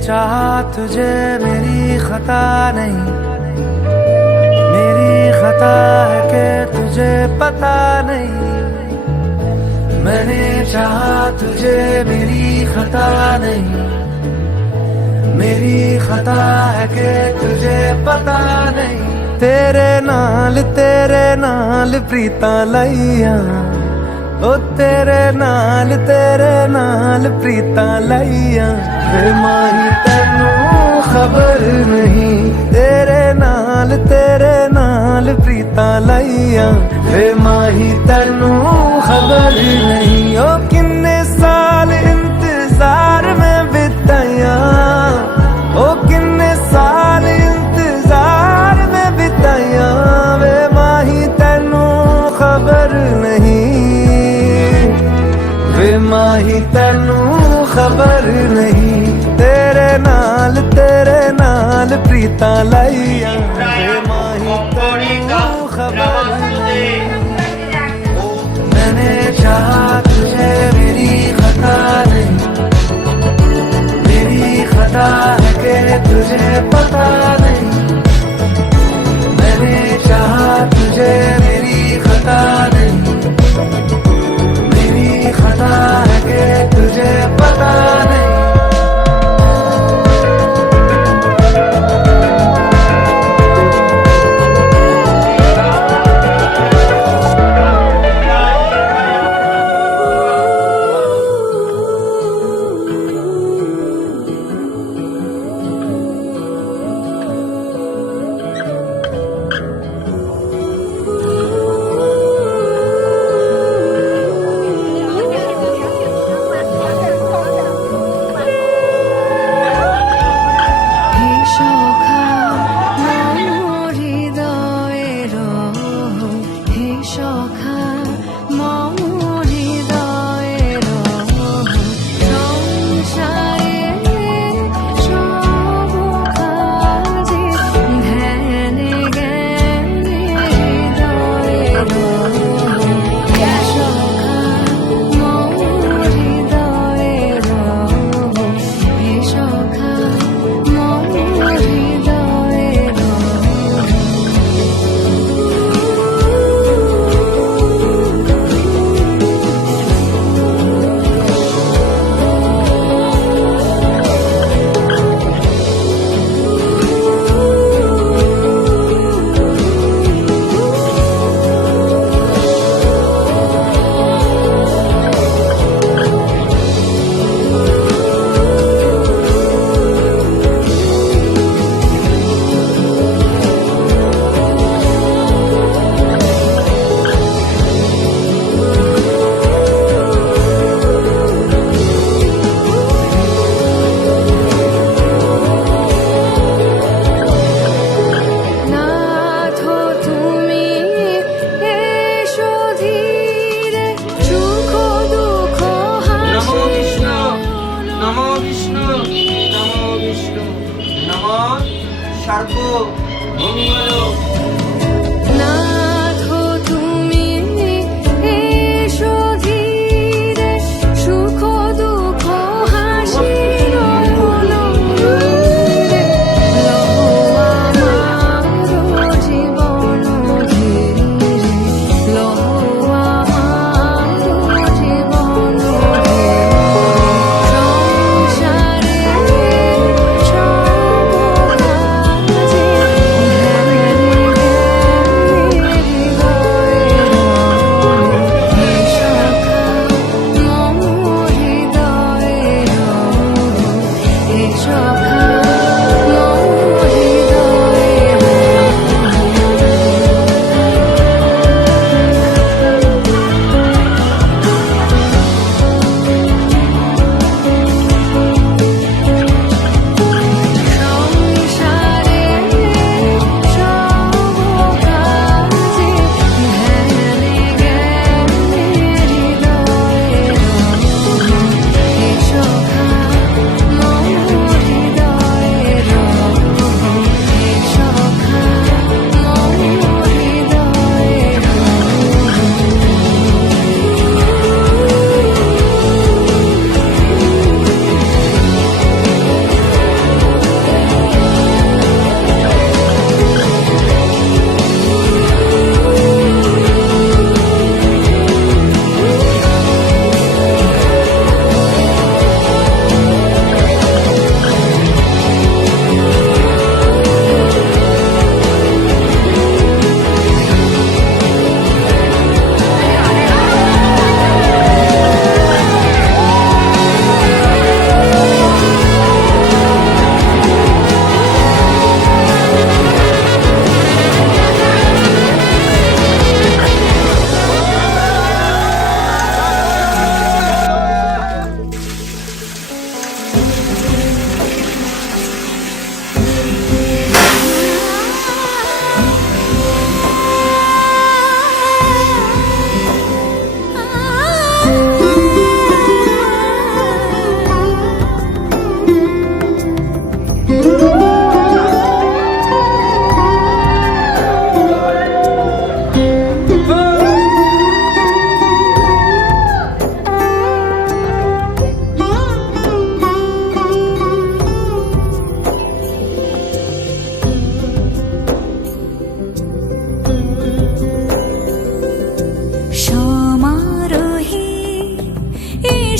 चाहा तुझे मेरी खता नहीं, मेरी खता है कि तुझे पता नहीं। मैंने चाहा तुझे मेरी खता नहीं, मेरी खता है कि तुझे पता नहीं। तेरे नाल प्रीता लाइया, ओ तेरे नाल प्रीता लाइया। वे माही तैनू खबर नहीं, तेरे नाल प्रीता लाइया। वे माही तैनू खबर नहीं। ओ किन्ने साल इंतजार में बिताया, ओ किन्ने साल इंतजार में बिताया। वे माही तैनू खबर नहीं, वे माही तैनू खबर नहीं। तेरे नाल प्रीता लाइया। वे माही तैनू खबर नहीं। मैंने चाहा तुझे मेरी खता नहीं, मेरी खता है कि तुझे पता नहीं। मैंने चाहा तुझे मेरी खता नहीं, मेरी खता है कि तुझे पता नहीं।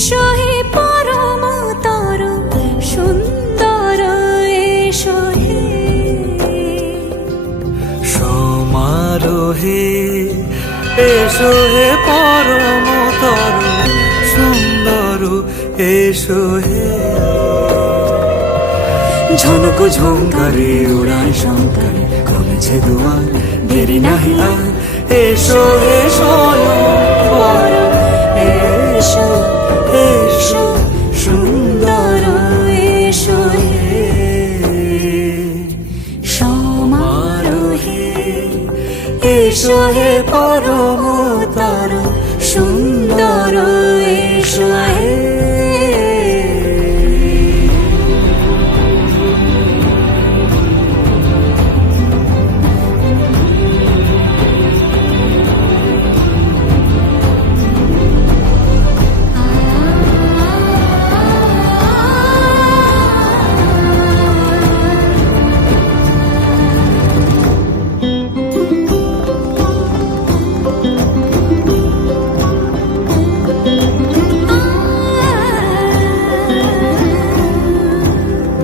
এসো হে পরম তর সুন্দর এসো হে সমারোহে এসো হে পরমতর সুন্দর এসো হে ঝনক ঝঙ্কারে উড়ায় শঙ্কারে কমেছে দুয়ার দেরি নাহি আর এসো হে স্বয়ং পর এসো এসো সুন্দর এসো হে সমারোহে এসো হে পরমতর সুন্দর এসো হে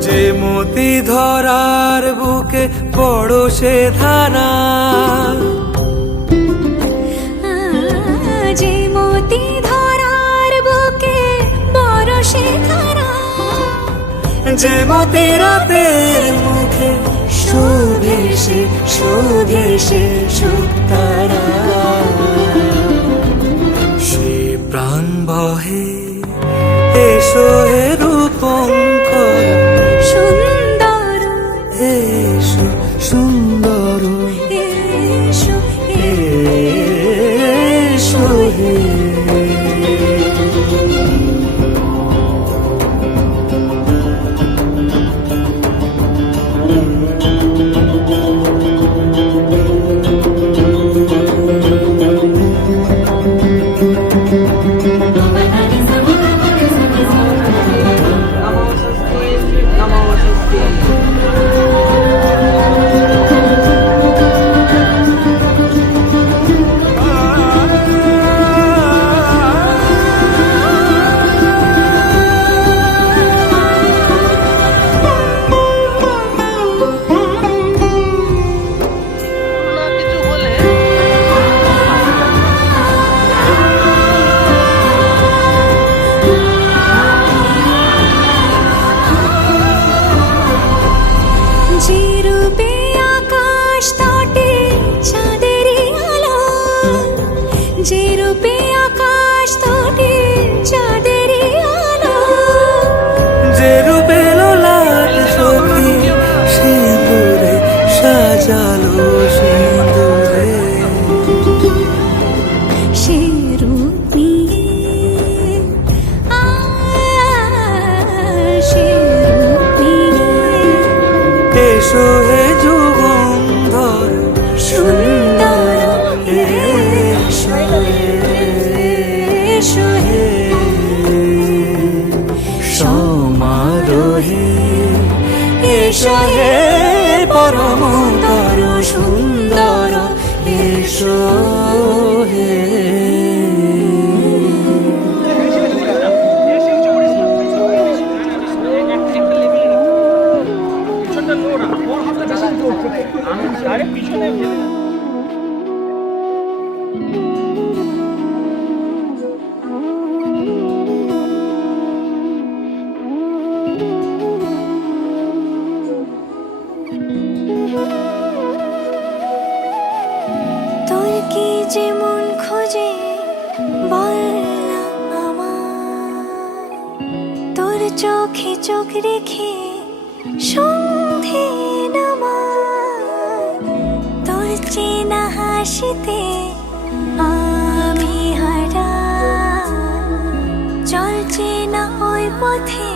যে মতি ধরার বুকে বড় সে ধারা যে মতি ধরার বুকে বরসে ধারা যে মতি রাতের মুখে শোভে সে সুতারা সে প্রাণ বহে এসো হে রূপঙ্কর সুন্দর এসো সুন্দর এসো এসো হে যে রূপে আকাশ তটে চাঁদেরই আলো যে রূপে আকাশ তটে চাঁদেরই আলো যে রূপে লোলাট সখী সিঁদুরে সাজালো সিঁদুরে সে রূপ নিয়ে সে রূপ নিয়ে এসো হে যুগন্ধর সুন্দর এসো এসো হে সমারোহে এসো হে পরমতর সুন্দর এসো হে তোর কি যে মন খোঁজে বল না আমার তোর চোখে চোখ রেখে সন্ধে নামার তোর চেনা হাসিতে আমি হারা চল চেনা ওই পথে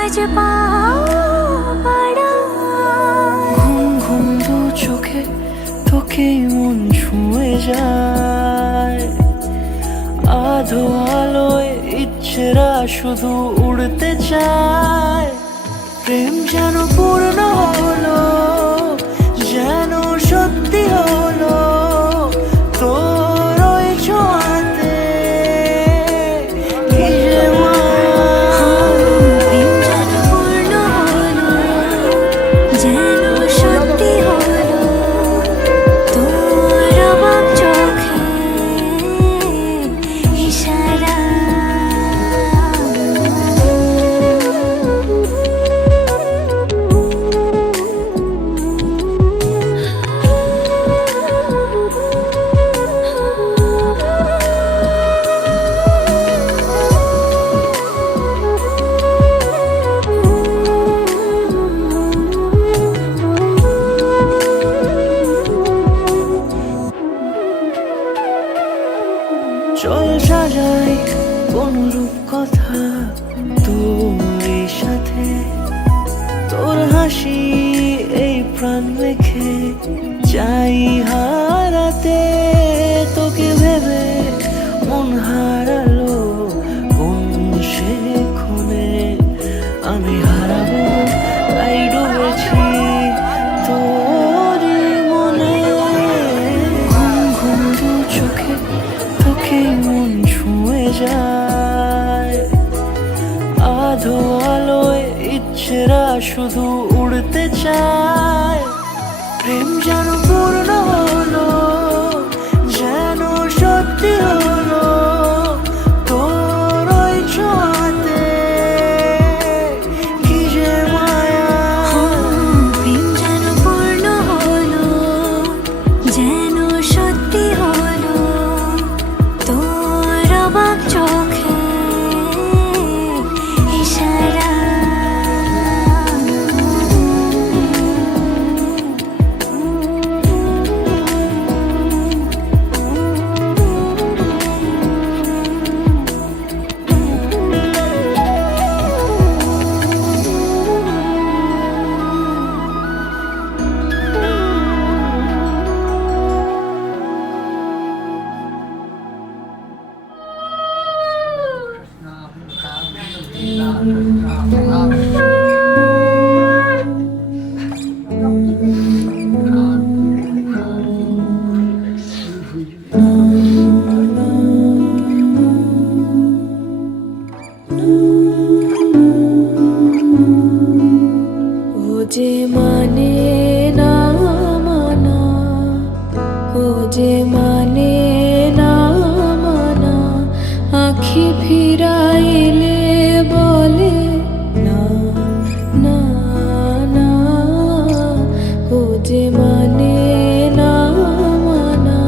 আজ পাড়া ঘুম ঘুম দু চোখে তোকে মন ছুঁয়ে যায় আধো আলোয় ইচ্ছেরা শুধু উড়তে চায় প্রেম যেন পূর্ণ হলো যেন সত্যি হলো তোর ওই ছোঁয়াতে কি যে চল সাজাই কোন রূপকথা তোর সাথে, তোর হাসি এই প্রাণ রেখে চাই হারাতে। তোকে ভেবে মন হারালো কোন সে ক্ষণে, আমি হারাবো তাই ডুবেছি তোরই মনে। ঘুম ঘুম দু চোখে তোকে মন ছুঁয়ে যায়, আধো আলোয় ইচ্ছেরা শুধু উড়তে চায়। প্রেম যেন পূর্ণ হলো, যেন সত্যি হলো তোর ওই ছোঁয়াতে, কি যে মায়া। প্রেম যেন পূর্ণ হলো, যেন সত্যি হলো তোর অবাক চোখে ইশারা। ও যে মানে না মানা, ও যে মানে না মানা, আখি ফিরাইলে বলে না না না। ও যে মানে না মানা,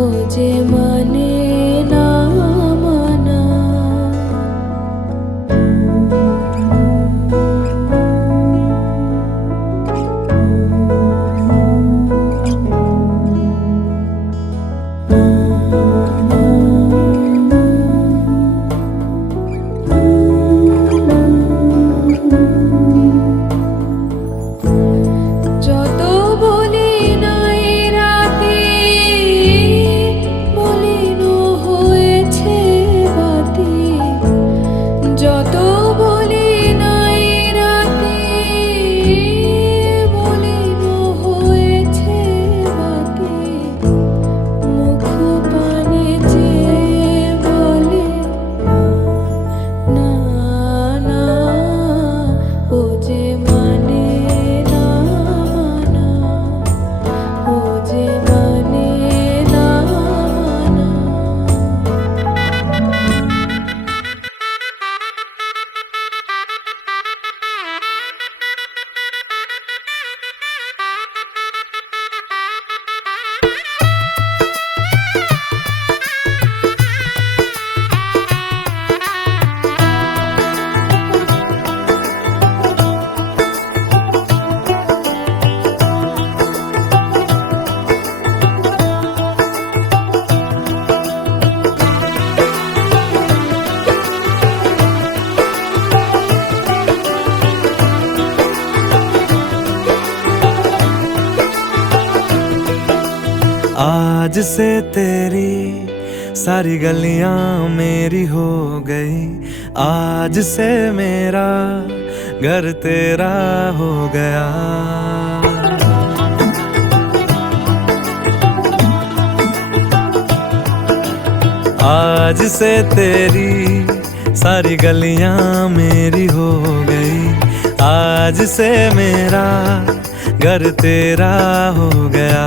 ও যে মানে না মানা। যত বলি নাই রাতে, মলিন হয়েছে বাতি। যত বলি নাই রাতে, মলিন হয়েছে বাতি। মুখ পানে চেয়ে বলে না না, ও যে মানে না মানা, ও যে মানে না মানা। आज से तेरी सारी गलियां मेरी हो गई, आज से मेरा घर तेरा हो गया। आज से तेरी सारी गलियां मेरी हो गई, आज से मेरा घर तेरा हो गया।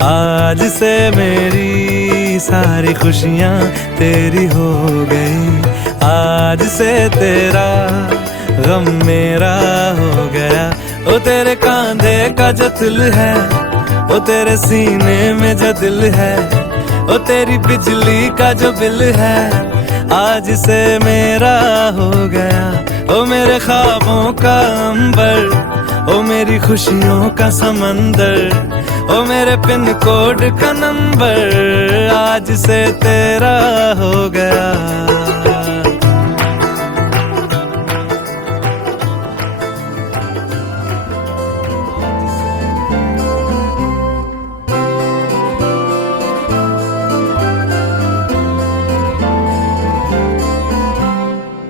आज से मेरी सारी खुशियाँ तेरी हो गई, आज से तेरा गम मेरा हो गया। ओ तेरे कांधे का जो दिल है, ओ तेरे सीने में जो दिल है, ओ तेरी बिजली का जो बिल है, आज से मेरा हो गया। ओ मेरे ख्वाबों का अंबर, ओ मेरी खुशियों का समंदर, ओ मेरे पिन कोड का नंबर, आज आज से तेरा हो गया।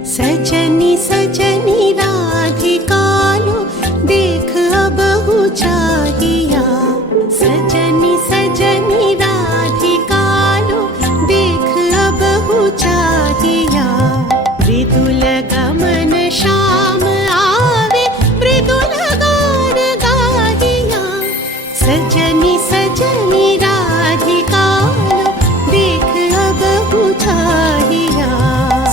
सजनी सजनी राधिकालो देख अब चाहिया। सजनी सजनी राधिकालो देख अब चाहिया। मृदुल गमन श्याम आवे मृदुल गान गाहिया। सजनी सजनी राधिकालो देख अब चाहिया।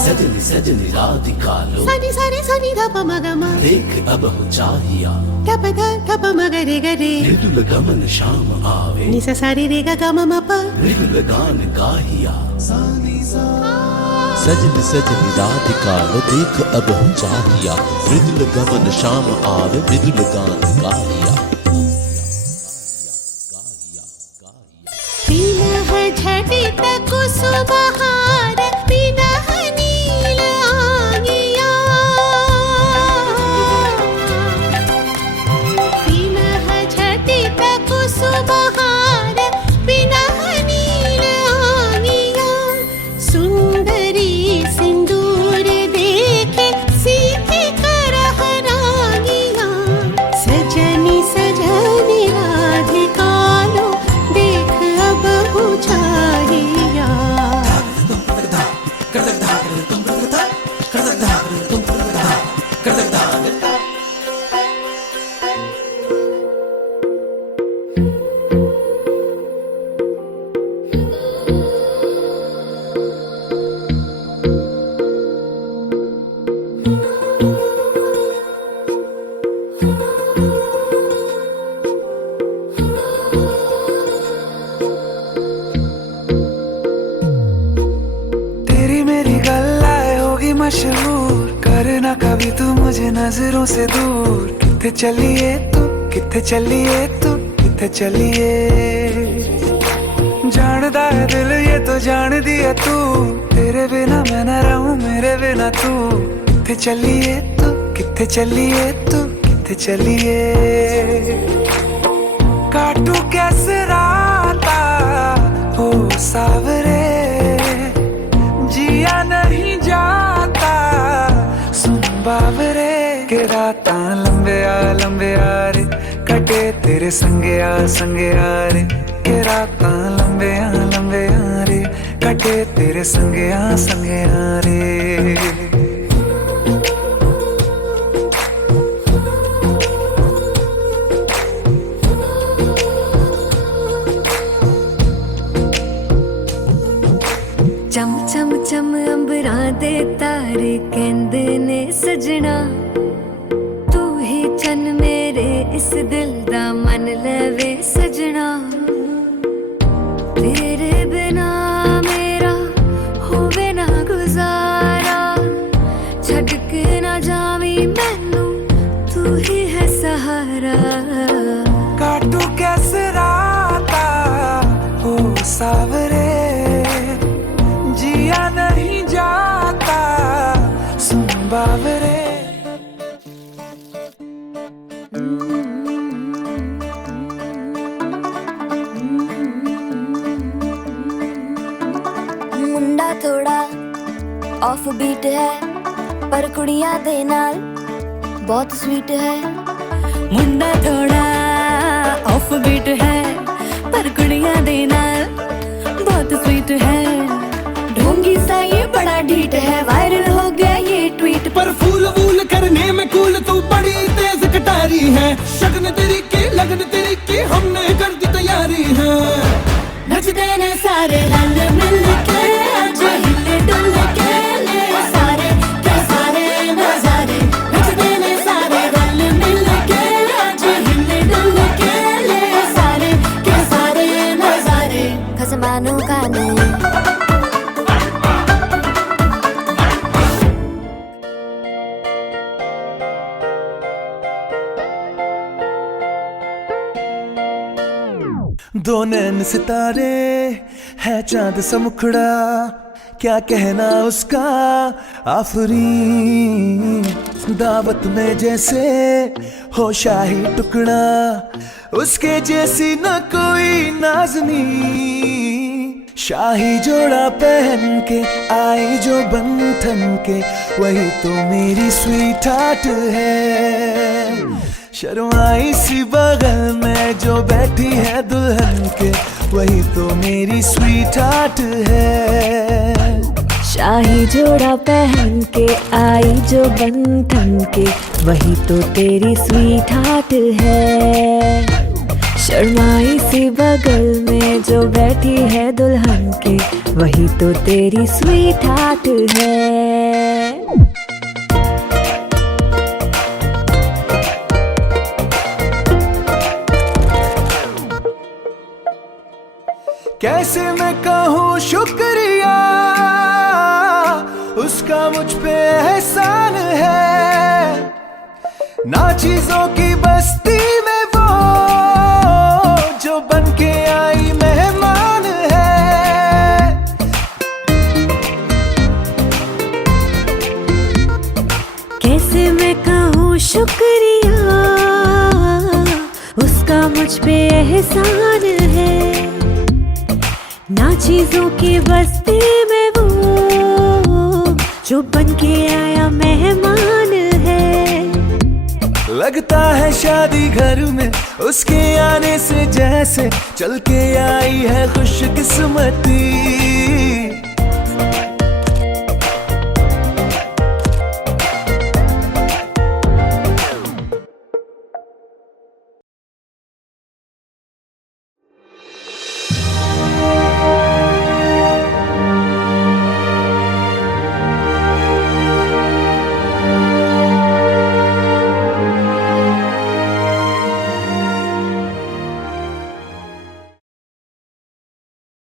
सजनी सजनी राधिकालो सनी सनी सनी धप मगमा देख अब हो चाहिया। धप धप मगरे गरे मृदुल गमन श्याम आवे निस सारी रे ग म प मृदुल गान गाहिया। सजनी सजनी राधिकालो देख अब हो चाहिया। मृदुल गमन श्याम आवे मृदुल गान गाहिया। पीनह झटित कुसुमहार पीनह नील आंगिया। पीनह झटित कुसुमहार पीनह नील आंगिया। सुंदरी सिंदूर देखे सीखे करह रागिया। सजनी सजनी राधिकालो देख अब हो चाहिया। तेरी मेरी गल्लाए होगी मशहूर, करना कभी तू मुझे नजरों से दूर। किथे चलिए तू किथे चलिए तू किथे चलिए। जानदा है दिल ये तो जान दिया तू, तेरे बिना मैं न रहूं मेरे बिना तू। किथे चलिए तू किथे चलिए तू किथे चलिए। काटू कैसे राता हो सावरे, जिया नहीं जाता सुन बावरे। के रातां लंबे आ रे कटे तेरे संगे आ रे। के रातां लंबे आ रे कटे तेरे संगे आ रे। चम चम चम अंबरां दे तारे कहंदे ने सजना। तू ही चन मेरे इस दिल दा मन लवे सजना। तेरे बिना मेरा होवे ना गुजारा। छड़ के ना जावी मैनू तू ही है सहारा। काटू कैसे राता हो सावरे, जिया नहीं जाता सुन बावरे। मुंडा थोड़ा ऑफ बीट है पर कुड़ियां दे नाल बहुत स्वीट है। मुंडा थोड़ा ऑफ बीट है पर कुड़ियां दे नाल बहुत स्वीट है। ढोंगी सा ये बड़ा ढीठ है, वायरल हो गया ये ट्वीट। पर फूल वूल करने में कूल तू बड़ी तेज कटारी है। शगन तेरी की लगन तेरी की हमने कर दी तैयारी है। नचते ने सारे रल मिल के आज हिले डुल के ले सारे के सारे नजारे। नचते ने सारे रल मिल के आज हिले डुल के ले सारे के सारे नजारे। खसमानों का नहीं दो नैन सितारे है चांद सा मुखड़ा, क्या कहना उसका आफरीन। दावत में जैसे हो शाही टुकड़ा, उसके जैसी न कोई नाज़नी। शाही जोड़ा पहन के आई जो बन ठन के, वही तो मेरी स्वीट हार्ट है। शर्माई सी बगल में जो बैठी है दुल्हन के, वही तो मेरी स्वीट हार्ट है। शाही जोड़ा पहन के आई जो बन ठन के, वही तो तेरी स्वीट हार्ट है। शर्माई सी बगल में जो बैठी है दुल्हन के, वही तो तेरी स्वीट हार्ट है। कैसे मैं कहूँ शुक्रिया, उसका मुझ पे एहसान है। ना चीजों की बस्ती में वो जो बन के आई मेहमान है। कैसे मैं कहूँ शुक्रिया, उसका मुझ पे एहसान है। ना चीजों की बस्ती में वो जो बन के आया मेहमान है। लगता है शादी घर में उसके आने से जैसे चल के आई है खुशकिस्मती।